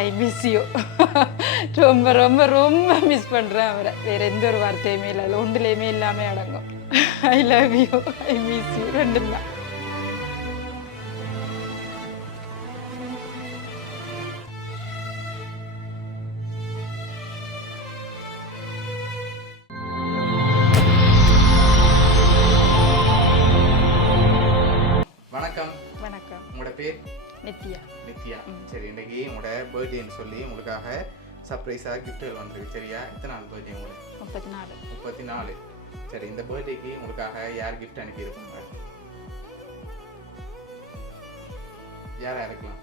I miss you. ரொம்ப ரொம்ப ரொம்ப மிஸ் பண்ணுறேன் அவரை. வேறு எந்த ஒரு வார்த்தையுமே இல்லை, அதில் ஒன்றுலேயுமே எல்லாமே அடங்கும். I love you, I miss you, ரெண்டும் தான். வணக்கம். வணக்கம். உங்களோட பேர்? நித்யா. நித்யா. சரி, இன்னைக்கு உங்களோட பர்த்டேன்னு சொல்லி உங்களுக்காக சர்ப்ரைஸாக கிஃப்ட்டுகள் வந்துருக்கு. சரியா? எத்தனை நாள் பர்த்டே உங்களுக்கு? 34. 34. சரி, இந்த பர்த்டேக்கு உங்களுக்காக யார் கிஃப்ட் அனுப்பியிருப்பாங்க? யாராக இருக்கலாம்?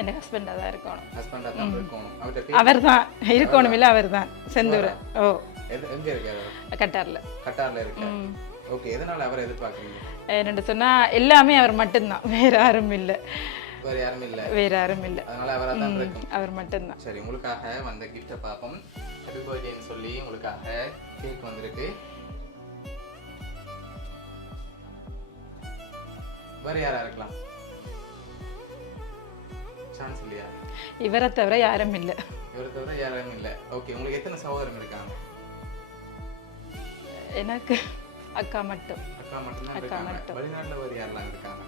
என் ஹஸ்பண்டாக தான் இருக்கணும். ஹஸ்பண்டாக தான் இருக்கணும். அவர் தான் இருக்கணும், இல்லை அவர் தான் செந்தூர். ஓ, எங்கே இருக்காரு? கட்டாரில். கட்டாரில் இருக்காரு. ஓகே, எதனால் அவரை எதிர்பார்க்குறீங்க? என்னென்னு சொன்னால் எல்லாமே அவர் மட்டும்தான், வேறு யாரும் இல்லை. வேறு யாரும் இல்லை? வேறு யாரும் இல்லை, அதனால் அவராக தான் இருக்கும். அவர் மட்டும்தான். சரி, உங்களுக்காக வந்த கிஃப்ட்டை பார்ப்போம். ஹாப்பி பர்த்டேன்னு சொல்லி உங்களுக்காக கேக் வந்திருக்கு. வேறு யாராக இருக்கலாம்? சான்ஸ் இல்லையா? இவரை தவிர யாரும் இல்லை. இவரை தவிர யாரும் இல்லை. ஓகே, உங்களுக்கு எத்தனை சகோதரங்க இருக்காங்க? எனக்கு அக்கா மட்டும். அக்கா மட்டும்தான் இருக்காங்க. வெளிநாட்டில் வேறு யாரெல்லாம் இருக்காங்க?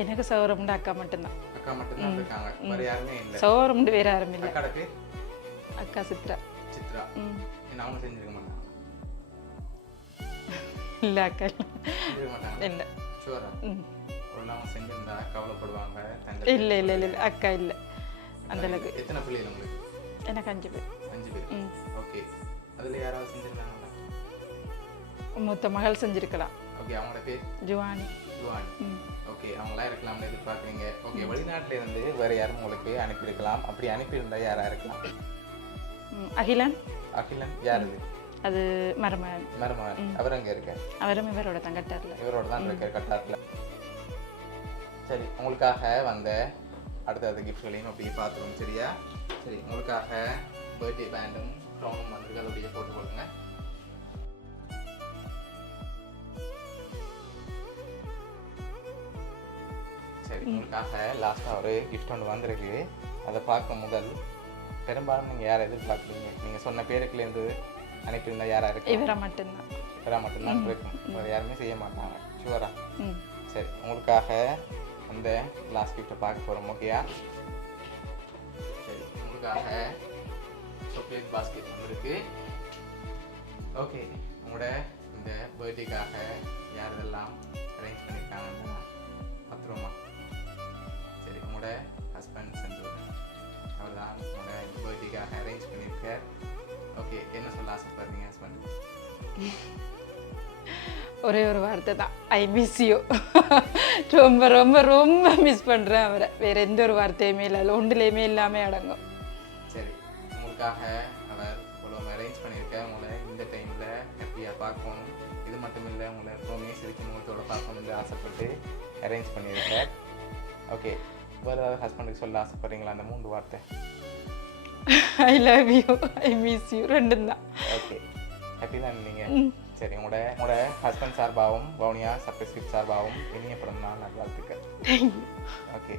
எனக்கு சௌரம்ண்டு அக்கா மட்டும்தான். அக்கா மட்டும்தான் இருக்காங்க, வேறு யாருமே இல்லை. சௌரம்ண்டு வேறு யாரும் இல்லை. அக்காடக்கு? அக்கா சித்ரா. சித்ரா. என்ன அவங்க செஞ்சிருக்க மாட்டாங்க? இல்லை, அக்கா செஞ்சிருக்க மாட்டாங்க. இல்லை. ஷுவரா? ஒரு நாள் செஞ்சிருந்தா கவலைப்படுவாங்க. இல்லை இல்லை இல்லை இல்லை, அக்கா இல்லை அந்த அளவுக்கு. எத்தனை பிள்ளைகள் உங்களுக்கு? எனக்கு 5 பேர். 5 பேர். ஓகே, அதில் யாராவது செஞ்சிருந்தாங்களா? மூத்த மகள் செஞ்சிருக்கலாம். ஓகே, அவங்களோட பேர்? ஜுவானி. ஜுவானி. ஓகே, அவங்களாம் இருக்கலாம்னு எதிர்பார்க்குறீங்க. ஓகே, வெளிநாட்டில் இருந்து வேறு யாரும் உங்களுக்கு அனுப்பியிருக்கலாம். அப்படி அனுப்பியிருந்தா யாராக இருக்கலாம்? அகிலன். அகிலன் யார் அது? அது மருமகன். மருமகன். அவர் அங்கே இருக்கார்? அவரும் இவரோட தான் கட்டாரில். இவரோட தான் இருக்கார் கட்டாரில். சரி, உங்களுக்காக வந்த அடுத்தடுத்த கிஃப்ட்களையும் அப்படியே பார்த்துக்கணும். சரியா? சரி, உங்களுக்காக பர்த்டே பேண்டும் க்ரௌனும் வந்திருக்கு, அதை அப்படியே போட்டுக்கொள்ளுங்க. சரி, உங்களுக்காக லாஸ்ட்டாக ஒரு கிஃப்ட் ஒன்று வந்திருக்கு. அதை பார்க்கும் முதல் பெரும்பாலும் நீங்கள் யாரை எதிர்பார்க்குறீங்க? நீங்கள் சொன்ன பேருக்குலேருந்து அனுப்பியிருந்தா யாராக இருக்கு? இவரை மட்டும்தான். இவராக மட்டும்தான் இருக்கும், வேறு யாருமே செய்ய மாட்டாங்க. ஷுவரா? சரி, உங்களுக்காக அந்த லாஸ்ட் கிஃப்ட்டை பார்க்க போகிறோம். ஓகேயா? சரி, உங்களுக்காக சாக்லேட் பாஸ்கெட் வந்துருக்கு. ஓகே, உங்களோட இந்த பர்த்டேக்காக யார் இதெல்லாம் அரேஞ்ச் பண்ணியிருக்காங்கன்னா பத்திரமா. சரி, உங்களோட ஹஸ்பண்ட் செந்தூர் அவர் தான் உங்களோட பர்த்டேக்காக அரேஞ்ச் பண்ணியிருக்கார். ஓகே, என்ன சொல்ல ஆசைப்படுறீங்க ஹஸ்பண்ட்? ஒரே ஒரு வார்த்தை தான், ஐ மிஸ் யூ. ரொம்ப ரொம்ப ரொம்ப மிஸ் பண்ணுறேன் அவரை. வேறு எந்த ஒரு வார்த்தையுமே இல்லை, அதில் ஒன்றுலேயுமே எல்லாமே அடங்கும். சரி, உங்களுக்காக அவர் இவ்வளோ அரேஞ்ச் பண்ணியிருக்கேன். உங்களை இந்த டைமில் ஹாப்பியாக பார்க்கணும். இது மட்டும் இல்லை, உங்களை எப்போவுமே சிரிக்கும் முகத்தோட பார்க்கணுன்னு ஆசைப்பட்டு அரேஞ்ச் பண்ணியிருக்கேன். ஓகே, வேறு ஏதாவது ஹஸ்பண்டுக்கு சொல்ல ஆசைப்படுறீங்களா அந்த 3 வார்த்தை? I love you, I miss you, ரெண்டும் தான். ஓகே, ஹாப்பி தான் நீங்கள். சரி, உங்களோட ஹஸ்பண்ட் சார்பாகவும் வவுனியா சர்ப்ரைஸ் கிஃப்ட் சார்பாகவும் இனிய பிறந்த நாள் நல்வாழ்த்துக்கள். தேங்க்யூ. ஓகே.